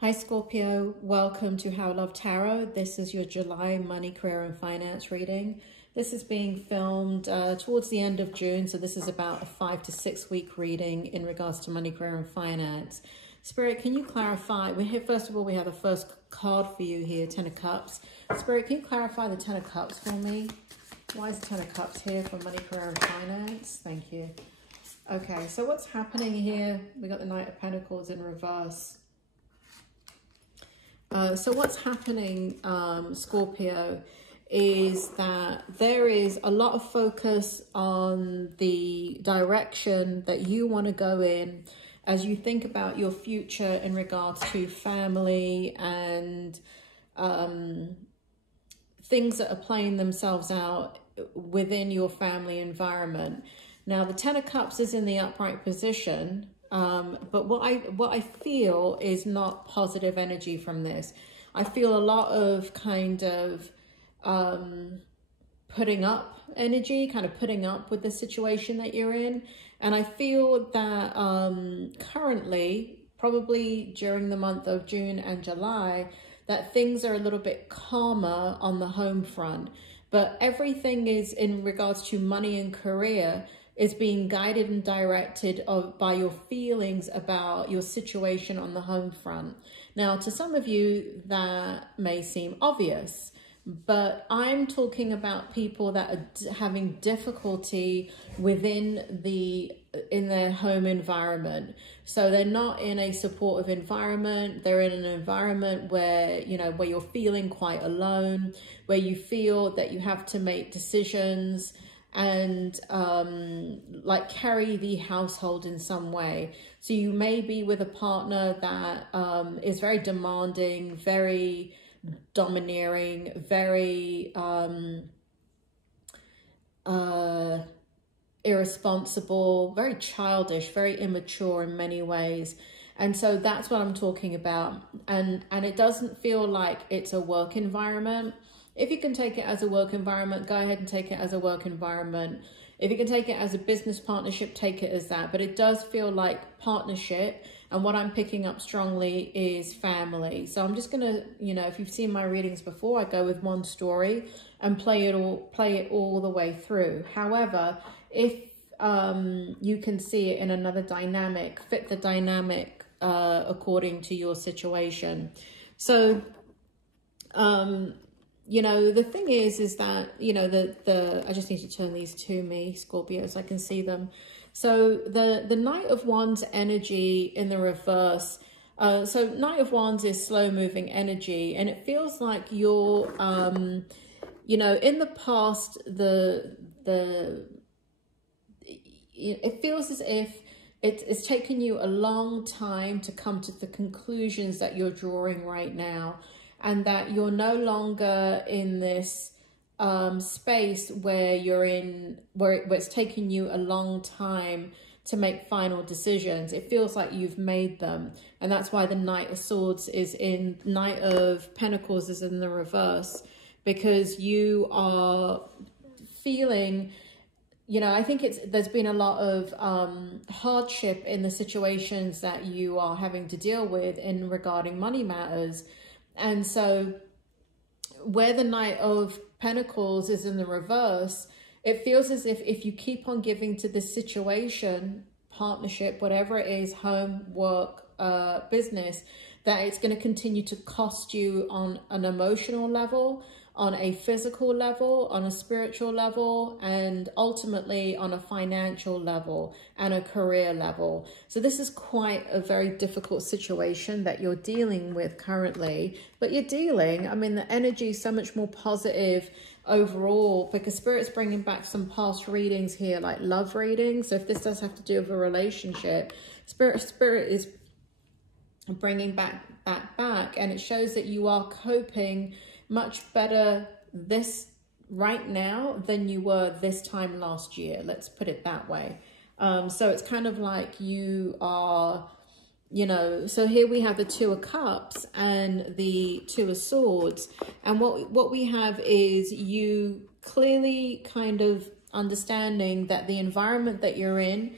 Hi Scorpio, welcome to How I Love Tarot. This is your July money, career and finance reading. This is being filmed towards the end of June, so this is about a 5 to 6 week reading in regards to money, career and finance. Spirit, can you clarify? We're here, first of all, we have the first card for you here, Ten of Cups. Spirit, can you clarify the Ten of Cups for me? Why is the Ten of Cups here for money, career and finance? Thank you. Okay, so what's happening here? We got the Knight of Pentacles in reverse. So what's happening, Scorpio, is that there is a lot of focus on the direction that you want to go in as you think about your future in regards to family and things that are playing themselves out within your family environment. Now, the Ten of Cups is in the upright position. But what I feel is not positive energy from this. I feel a lot of kind of putting up energy, kind of putting up with the situation that you're in. And I feel that currently, probably during the month of June and July, that things are a little bit calmer on the home front. But everything is in regards to money and career is being guided and directed by your feelings about your situation on the home front. Now, to some of you, that may seem obvious, but I'm talking about people that are having difficulty within in their home environment. So they're not in a supportive environment. They're in an environment where, where you're feeling quite alone, where you feel that you have to make decisions and like carry the household in some way. So you may be with a partner that is very demanding, very domineering, very irresponsible, very childish, very immature in many ways. And so that's what I'm talking about. And it doesn't feel like it's a work environment. If you can take it as a work environment, go ahead and take it as a work environment. If you can take it as a business partnership, take it as that. But it does feel like partnership. And what I'm picking up strongly is family. So I'm just going to, if you've seen my readings before, I go with one story and play it all the way through. However, if you can see it in another dynamic, fit the dynamic according to your situation. So, the thing is that, I just need to turn these to me, Scorpio, so I can see them. So the Knight of Wands energy in the reverse. So Knight of Wands is slow moving energy, and it feels like you're, in the past, it feels as if it's taken you a long time to come to the conclusions that you're drawing right now. And that you're no longer in this space where where it's taken you a long time to make final decisions. It feels like you've made them. And that's why the Knight of Swords Knight of Pentacles is in the reverse, because you are feeling, I think there's been a lot of hardship in the situations that you are having to deal with regarding money matters. And so where the Knight of Pentacles is in the reverse, it feels as if you keep on giving to this situation, partnership, whatever it is, home, work, business, that it's going to continue to cost you on an emotional level, on a physical level, on a spiritual level, and ultimately on a financial level and a career level. So this is quite a very difficult situation that you're dealing with currently, but you're dealing, the energy is so much more positive overall, because Spirit's bringing back some past readings here, like love readings. So if this does have to do with a relationship, Spirit is bringing that back, and it shows that you are coping much better right now than you were this time last year. Let's put it that way. So it's kind of like you are, so here we have the Two of Cups and the Two of Swords. And what we have is you clearly kind of understanding that the environment that you're in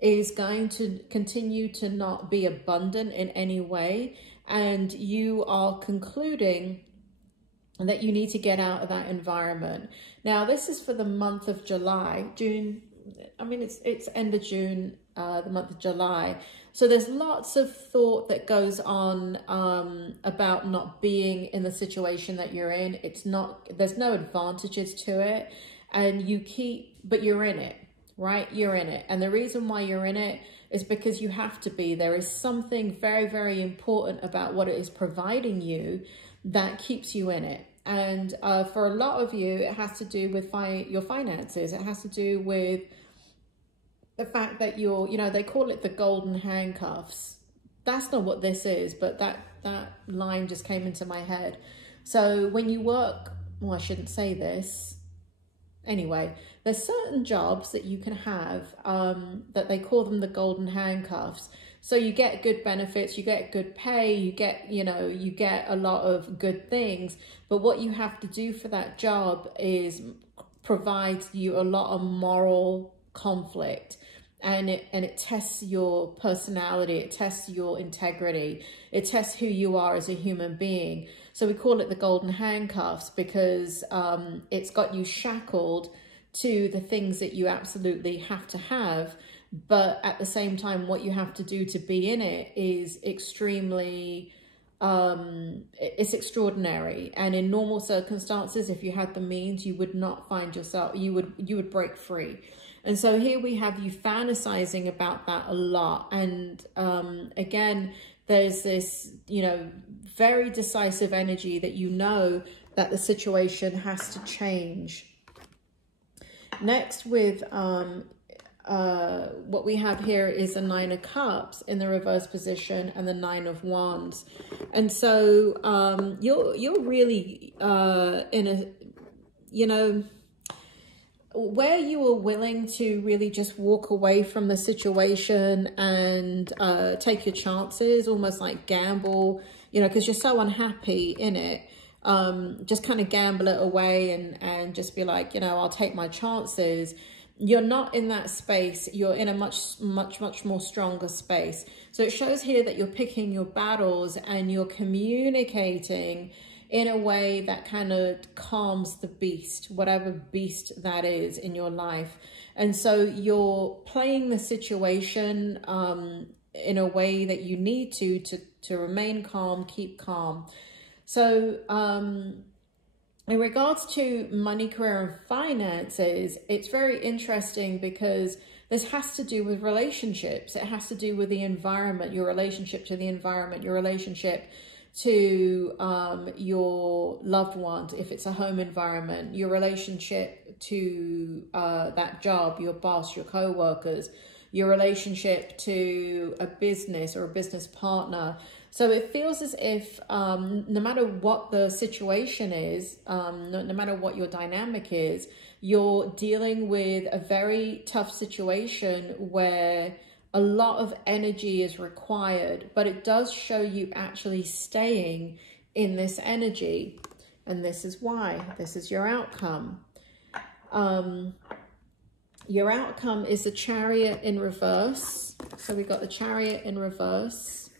is going to continue to not be abundant in any way. And you are concluding that you need to get out of that environment. Now, this is for the month of July, June. I mean, it's end of June, the month of July. So there's lots of thought that goes on about not being in the situation that you're in. There's no advantages to it. And but you're in it, right? You're in it. And the reason why you're in it is because you have to be. There is something very, very important about what it is providing you that keeps you in it. And for a lot of you, it has to do with your finances. It has to do with the fact that they call it the golden handcuffs. That's not what this is, but that line just came into my head. So when you work, well, I shouldn't say this. Anyway, there's certain jobs that you can have that they call them the golden handcuffs. So you get good benefits, you get good pay, you get a lot of good things. But what you have to do for that job is provides you a lot of moral conflict. And it tests your personality, it tests your integrity, it tests who you are as a human being. So we call it the golden handcuffs because it's got you shackled to the things that you absolutely have to have. But at the same time, what you have to do to be in it is extremely, it's extraordinary. And in normal circumstances, if you had the means, you would not find yourself, you would break free. And so here we have you fantasizing about that a lot. And again, there's this, very decisive energy that that the situation has to change. Next with what we have here is a 9 of Cups in the reverse position and the 9 of Wands. And so you're really in a, where you are willing to really just walk away from the situation and take your chances, almost like gamble, because you're so unhappy in it. Just kind of gamble it away and just be like, I'll take my chances. You're not in that space. You're in a much more stronger space. So it shows here that you're picking your battles and you're communicating in a way that kind of calms the beast, whatever beast that is in your life. And so you're playing the situation in a way that you need to remain calm, keep calm. So in regards to money, career, and finances, it's very interesting because this has to do with relationships. It has to do with the environment, your relationship to the environment, your relationship to your loved ones, if it's a home environment, your relationship to that job, your boss, your co-workers, your relationship to a business or a business partner. So it feels as if no matter what the situation is, no matter what your dynamic is, you're dealing with a very tough situation where a lot of energy is required, but it does show you actually staying in this energy. And this is why. This is your outcome. Your outcome is the Chariot in reverse. So we got the Chariot in reverse.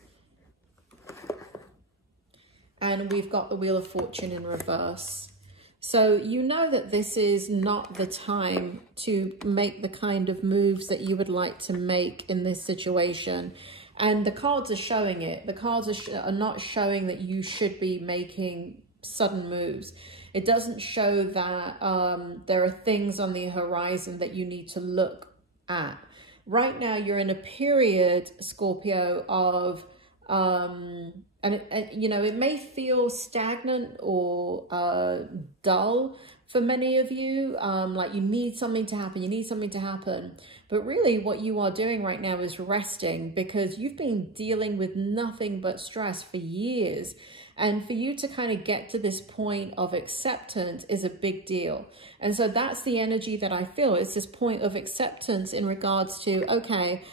And we've got the Wheel of Fortune in reverse. So you know that this is not the time to make the kind of moves that you would like to make in this situation. And the cards are showing it. The cards are not showing that you should be making sudden moves. It doesn't show that there are things on the horizon that you need to look at. Right now, you're in a period, Scorpio, of... it may feel stagnant or dull for many of you, like you need something to happen, but really what you are doing right now is resting, because you've been dealing with nothing but stress for years, and for you to kind of get to this point of acceptance is a big deal. And so that's the energy that I feel. It's this point of acceptance in regards to, okay,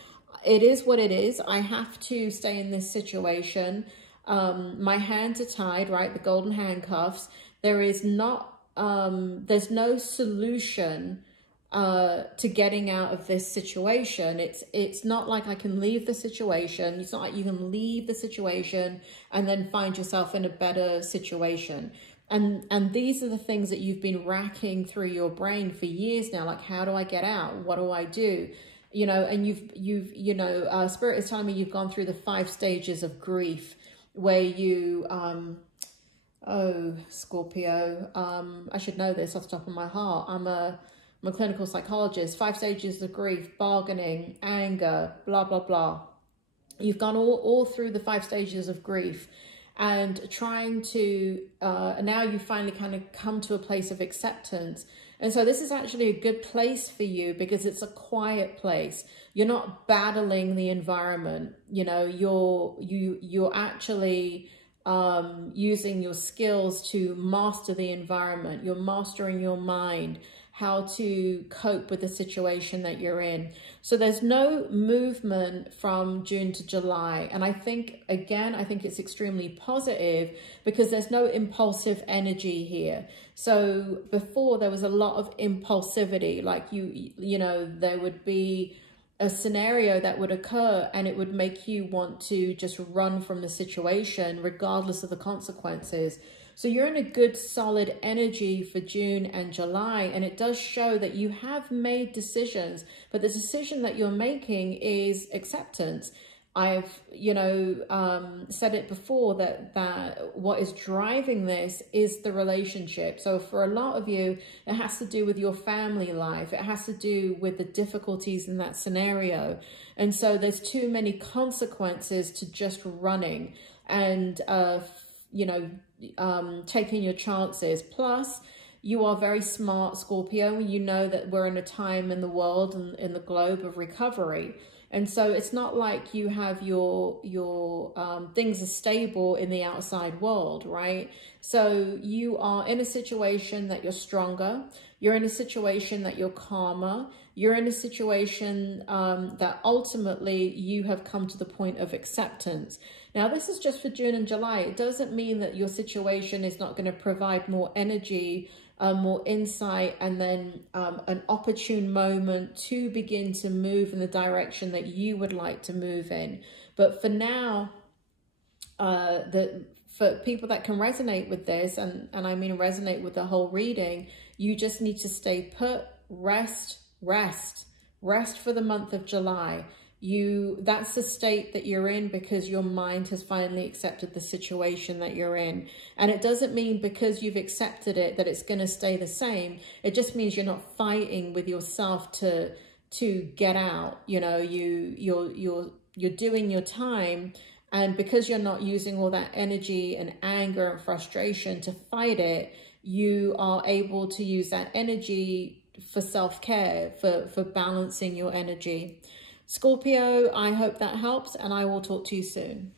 it is what it is. I have to stay in this situation. My hands are tied, right? The golden handcuffs. There is not, there's no solution to getting out of this situation. It's not like I can leave the situation. It's not like you can leave the situation and then find yourself in a better situation. And these are the things that you've been racking through your brain for years now. Like, how do I get out? What do I do? You know, and Spirit is telling me you've gone through the 5 stages of grief, where you, oh, Scorpio, I should know this off the top of my heart. I'm a clinical psychologist. 5 stages of grief: bargaining, anger, blah, blah, blah. You've gone all through the 5 stages of grief, and trying to, now you finally kind of come to a place of acceptance. And so this is actually a good place for you, because it's a quiet place. You're not battling the environment. You know, you're actually using your skills to master the environment. You're mastering your mind, how to cope with the situation that you're in. So there's no movement from June to July. And I think, again, I think it's extremely positive, because there's no impulsive energy here. So before, there was a lot of impulsivity, like you know, there would be a scenario that would occur and it would make you want to just run from the situation regardless of the consequences. So you're in a good solid energy for June and July, and it does show that you have made decisions, but the decision that you're making is acceptance. I've, you know, said it before that what is driving this is the relationship. So for a lot of you, it has to do with your family life. It has to do with the difficulties in that scenario. And so there's too many consequences to just running and, you know, taking your chances. Plus, you are very smart, Scorpio. You know that we're in a time in the world and in the globe of recovery. And so it's not like you have your things are stable in the outside world, right? So you are in a situation that you're stronger. You're in a situation that you're calmer. You're in a situation that ultimately you have come to the point of acceptance. Now, this is just for June and July. It doesn't mean that your situation is not going to provide more energy, more insight, and then an opportune moment to begin to move in the direction that you would like to move in. But for now, for people that can resonate with this, and I mean resonate with the whole reading, you just need to stay put, rest for the month of July. That's the state that you're in, because your mind has finally accepted the situation that you're in. And it doesn't mean because you've accepted it that it's going to stay the same. It just means you're not fighting with yourself to get out. You know, you're doing your time, and because you're not using all that energy and anger and frustration to fight it, you are able to use that energy for self-care, for balancing your energy. Scorpio, I hope that helps, and I will talk to you soon.